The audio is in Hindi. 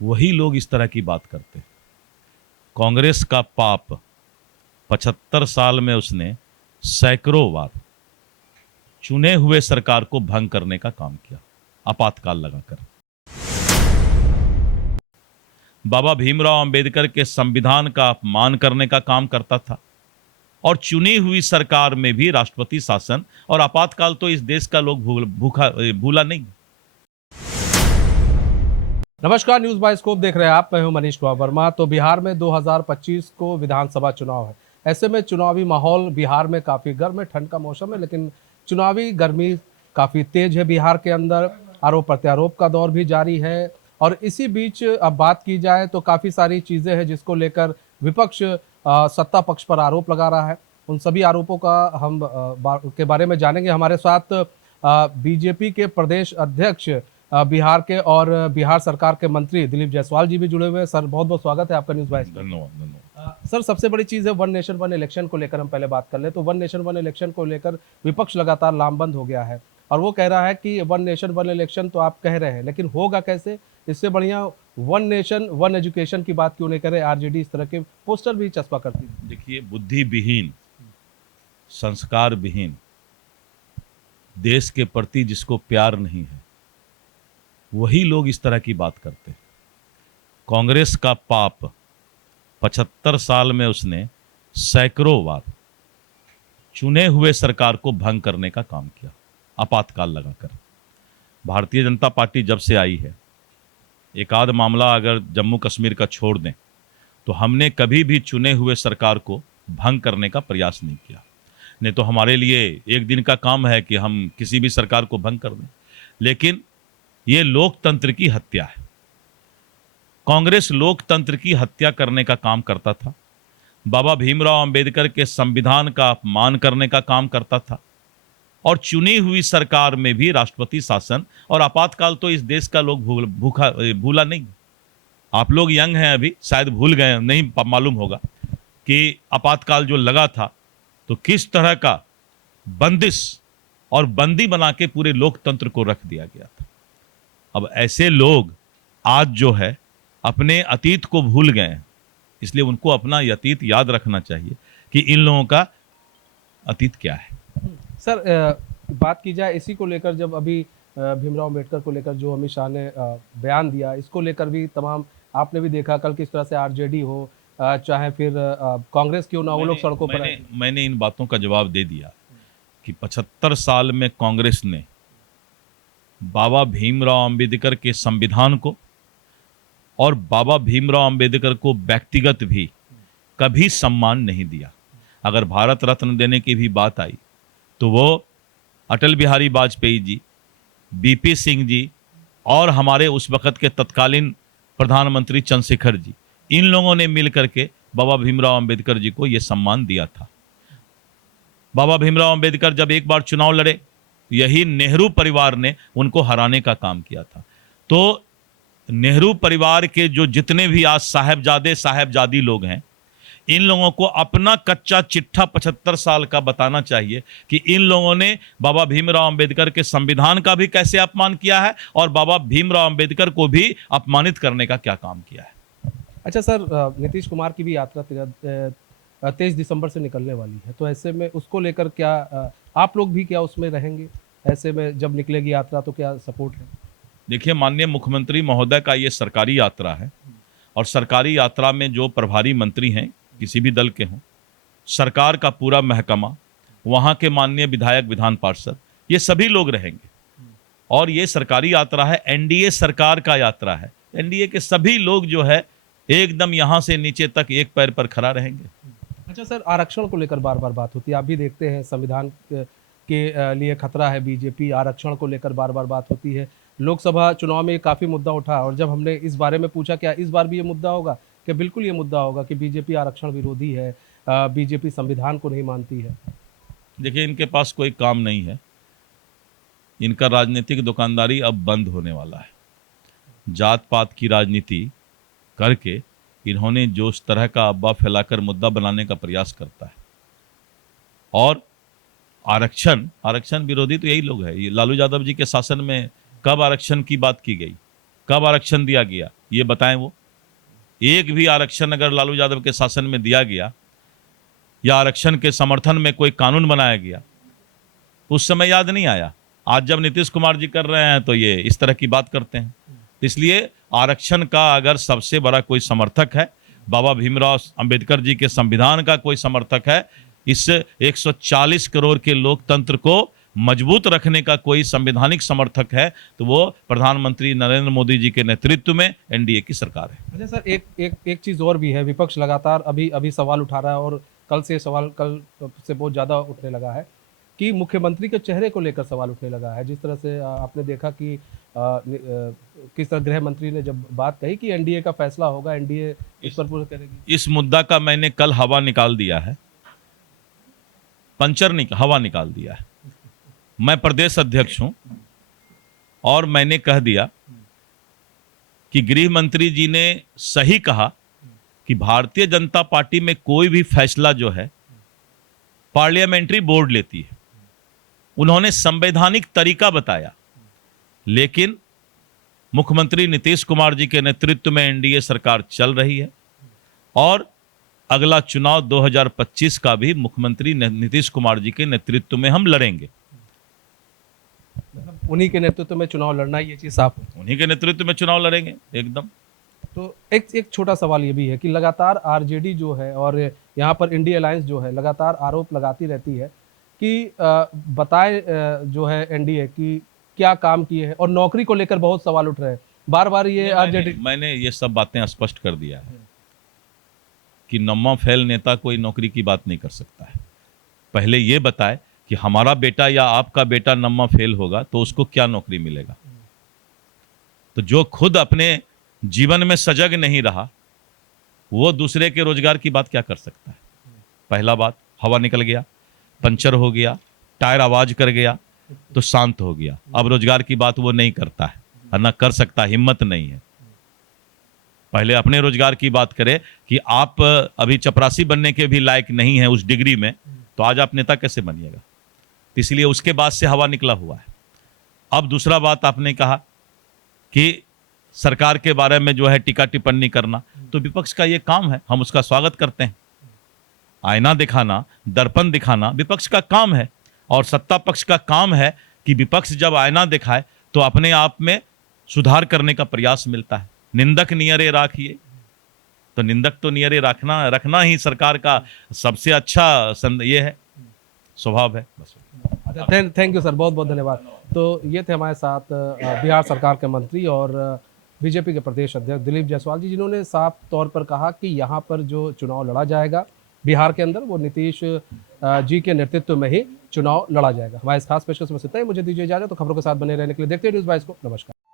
वही लोग इस तरह की बात करते हैं। कांग्रेस का पाप 75 साल में उसने सैकड़ों बार चुने हुए सरकार को भंग करने का काम किया, आपातकाल लगाकर। बाबा भीमराव अंबेडकर के संविधान का अपमान करने का काम करता था और चुनी हुई सरकार में भी राष्ट्रपति शासन और आपातकाल तो इस देश का लोग भूला नहीं। नमस्कार, न्यूज बाइस्कोप देख रहे हैं आप। मैं हूं मनीष कुमार वर्मा। तो बिहार में 2025 को विधानसभा चुनाव है। ऐसे में चुनावी माहौल बिहार में काफी गर्म है, ठंड का मौसम है, लेकिन चुनावी गर्मी काफी तेज है बिहार के अंदर। आरोप प्रत्यारोप का दौर भी जारी है और इसी बीच अब बात की जाए तो काफी सारी चीजें हैं जिसको लेकर विपक्ष सत्ता पक्ष पर आरोप लगा रहा है। उन सभी आरोपों का हम के बारे में जानेंगे। हमारे साथ बीजेपी के प्रदेश अध्यक्ष बिहार के और बिहार सरकार के मंत्री दिलीप जायसवाल जी भी जुड़े हुए हैं। सर, बहुत बहुत स्वागत है आपका न्यूज बाइस। धन्यवाद। सर, सबसे बड़ी चीज है वन नेशन वन इलेक्शन को लेकर हम पहले बात कर ले तो वन नेशन वन इलेक्शन को लेकर विपक्ष लगातार लामबंद हो गया है और वो कह रहा है कि वन नेशन वन इलेक्शन तो आप कह रहे हैं, लेकिन होगा कैसे? इससे बढ़िया वन नेशन वन एजुकेशन की बात क्यों नहीं करे? आरजेडी इस तरह के पोस्टर भी चस्पा करती है। देखिए, बुद्धि विहीन, संस्कार विहीन, देश के प्रति जिसको प्यार नहीं है, वही लोग इस तरह की बात करते हैं। कांग्रेस का पाप 75 साल में उसने सैकड़ों बार चुने हुए सरकार को भंग करने का काम किया, आपातकाल लगाकर। भारतीय जनता पार्टी जब से आई है, एक आध मामला अगर जम्मू कश्मीर का छोड़ दें तो हमने कभी भी चुने हुए सरकार को भंग करने का प्रयास नहीं किया। नहीं तो हमारे लिए एक दिन का काम है कि हम किसी भी सरकार को भंग कर दें, लेकिन ये लोकतंत्र की हत्या है। कांग्रेस लोकतंत्र की हत्या करने का काम करता था, बाबा भीमराव अंबेडकर के संविधान का अपमान करने का काम करता था और चुनी हुई सरकार में भी राष्ट्रपति शासन और आपातकाल तो इस देश का लोग भूला नहीं। आप लोग यंग हैं, अभी शायद भूल गए, नहीं मालूम होगा कि आपातकाल जो लगा था तो किस तरह का बंदिश और बंदी बना के पूरे लोकतंत्र को रख दिया गया था। अब ऐसे लोग आज जो है अपने अतीत को भूल गए हैं, इसलिए उनको अपना अतीत याद रखना चाहिए कि इन लोगों का अतीत क्या है। सर, बात की जाए इसी को लेकर, जब अभी भीमराव अंबेडकर को लेकर जो अमित शाह ने बयान दिया, इसको लेकर भी तमाम आपने भी देखा कल किस तरह से आरजेडी हो चाहे फिर कांग्रेस क्यों ना, वो लोग सड़कों पर आए। मैंने इन बातों का जवाब दे दिया कि 75 साल में कांग्रेस ने बाबा भीमराव अंबेडकर के संविधान को और बाबा भीमराव अंबेडकर को व्यक्तिगत भी कभी सम्मान नहीं दिया। अगर भारत रत्न देने की भी बात आई तो वो अटल बिहारी वाजपेयी जी, बीपी सिंह जी और हमारे उस वक़्त के तत्कालीन प्रधानमंत्री चंद्रशेखर जी, इन लोगों ने मिलकर के बाबा भीमराव अंबेडकर जी को यह सम्मान दिया था। बाबा भीमराव अंबेडकर जब एक बार चुनाव लड़े, यही नेहरू परिवार ने उनको हराने का काम किया था। तो नेहरू परिवार के जो जितने भी आज साहबजादे साहबजादी लोग हैं, इन लोगों को अपना कच्चा चिट्ठा 75 साल का बताना चाहिए कि इन लोगों ने बाबा भीमराव अंबेडकर के संविधान का भी कैसे अपमान किया है और बाबा भीमराव अंबेडकर को भी अपमानित करने का क्या काम किया है। अच्छा सर, नीतीश कुमार की भी यात्रा 23 दिसंबर से निकलने वाली है, तो ऐसे में उसको लेकर क्या आप लोग भी क्या उसमें रहेंगे? ऐसे में जब निकलेगी यात्रा तो क्या सपोर्ट है? देखिए, माननीय मुख्यमंत्री महोदय का ये सरकारी यात्रा है और सरकारी यात्रा में जो प्रभारी मंत्री हैं, किसी भी दल के हों, सरकार का पूरा महकमा, वहाँ के माननीय विधायक विधान पार्षद, ये सभी लोग रहेंगे। और ये सरकारी यात्रा है, एनडीए सरकार का यात्रा है। एनडीए के सभी लोग जो है एकदम यहाँ से नीचे तक एक पैर पर खड़ा रहेंगे। अच्छा सर, आरक्षण को लेकर बार बार बात होती है, आप भी देखते हैं संविधान के लिए खतरा है बीजेपी, आरक्षण को लेकर बार बार बात होती है। लोकसभा चुनाव में काफ़ी मुद्दा उठा और जब हमने इस बारे में पूछा क्या इस बार भी ये मुद्दा होगा, कि बिल्कुल ये मुद्दा होगा कि बीजेपी आरक्षण विरोधी है, बीजेपी संविधान को नहीं मानती है। देखिए, इनके पास कोई काम नहीं है, इनका राजनीतिक दुकानदारी अब बंद होने वाला है। जात पात की राजनीति करके इन्होंने जो इस तरह का अब्बा फैलाकर मुद्दा बनाने का प्रयास करता है, और आरक्षण विरोधी तो यही लोग हैं। ये लालू यादव जी के शासन में कब आरक्षण की बात की गई, कब आरक्षण दिया गया? ये बताएं वो। एक भी आरक्षण अगर लालू यादव के शासन में दिया गया या आरक्षण के समर्थन में कोई कानून बनाया गया तो उस समय याद नहीं आया। आज जब नीतीश कुमार जी कर रहे हैं तो ये इस तरह की बात करते हैं। इसलिए आरक्षण का अगर सबसे बड़ा कोई समर्थक है, बाबा भीमराव अंबेडकर जी के संविधान का कोई समर्थक है, इस 140 करोड़ के लोकतंत्र को मजबूत रखने का कोई संवैधानिक समर्थक है, तो वो प्रधानमंत्री नरेंद्र मोदी जी के नेतृत्व में एनडीए की सरकार है। अच्छा सर, एक चीज़ और भी है, विपक्ष लगातार अभी सवाल उठा रहा है और कल से बहुत ज़्यादा उठने लगा है कि मुख्यमंत्री के चेहरे को लेकर सवाल उठने लगा है। जिस तरह से आपने देखा कि किस तरह गृह मंत्री ने जब बात कही कि एनडीए का फैसला होगा, एनडीए इस पर पूरा करेगी। इस मुद्दा का मैंने कल हवा निकाल दिया है, हवा निकाल दिया है। मैं प्रदेश अध्यक्ष हूं और मैंने कह दिया कि गृह मंत्री जी ने सही कहा कि भारतीय जनता पार्टी में कोई भी फैसला जो है पार्लियामेंट्री बोर्ड लेती है। उन्होंने संवैधानिक तरीका बताया, लेकिन मुख्यमंत्री नीतीश कुमार जी के नेतृत्व में एनडीए सरकार चल रही है और अगला चुनाव 2025 का भी मुख्यमंत्री नीतीश कुमार जी के नेतृत्व में हम लड़ेंगे। उन्हीं के नेतृत्व में चुनाव लड़ना, ये चीज़ साफ है। उन्हीं के नेतृत्व में चुनाव लड़ेंगे एकदम। तो एक छोटा सवाल ये भी है कि लगातार आरजेडी जो है और यहाँ पर इंडिया अलायंस जो है लगातार आरोप लगाती रहती है कि बताए जो है एनडीए की क्या काम किए हैं, और नौकरी को लेकर बहुत सवाल उठ रहे हैं बार बार। ये आरजेडी, मैंने ये सब बातें स्पष्ट कर दिया है कि नम्मा फेल नेता कोई नौकरी की बात नहीं कर सकता है। पहले ये बताए कि हमारा बेटा या आपका बेटा नम्मा फेल होगा तो उसको क्या नौकरी मिलेगा। तो जो खुद अपने जीवन में सजग नहीं रहा वो दूसरे के रोजगार की बात क्या कर सकता है। पहला बात, हवा निकल गया, पंचर हो गया, टायर आवाज कर गया तो शांत हो गया। अब रोजगार की बात वो नहीं करता है और ना कर सकता, हिम्मत नहीं है। पहले अपने रोजगार की बात करें कि आप अभी चपरासी बनने के भी लायक नहीं है उस डिग्री में, तो आज आप नेता कैसे बनिएगा। इसलिए उसके बाद से हवा निकला हुआ है। अब दूसरा बात आपने कहा कि सरकार के बारे में जो है टीका टिप्पणी करना, तो विपक्ष का ये काम है, हम उसका स्वागत करते हैं। आईना दिखाना, दर्पण दिखाना विपक्ष का काम है और सत्ता पक्ष का काम है कि विपक्ष जब आईना दिखाए तो अपने आप में सुधार करने का प्रयास मिलता है। निंदक नियरे राखिए, तो निंदक तो नियरे रखना ही सरकार का सबसे अच्छा ये है, स्वभाव है। थैंक यू सर, बहुत बहुत धन्यवाद। तो ये थे हमारे साथ बिहार सरकार के मंत्री और बीजेपी के प्रदेश अध्यक्ष दिलीप जायसवाल जी, जिन्होंने साफ तौर पर कहा कि यहाँ पर जो चुनाव लड़ा जाएगा बिहार के अंदर वो नीतीश जी के नेतृत्व में ही चुनाव लड़ा जाएगा। हमारे इस खास पेशकश में इतना ही। मुझे दीजिए इजाजत। तो खबरों के साथ बने रहने के लिए देखते हैं न्यूज़ बाइस को। नमस्कार।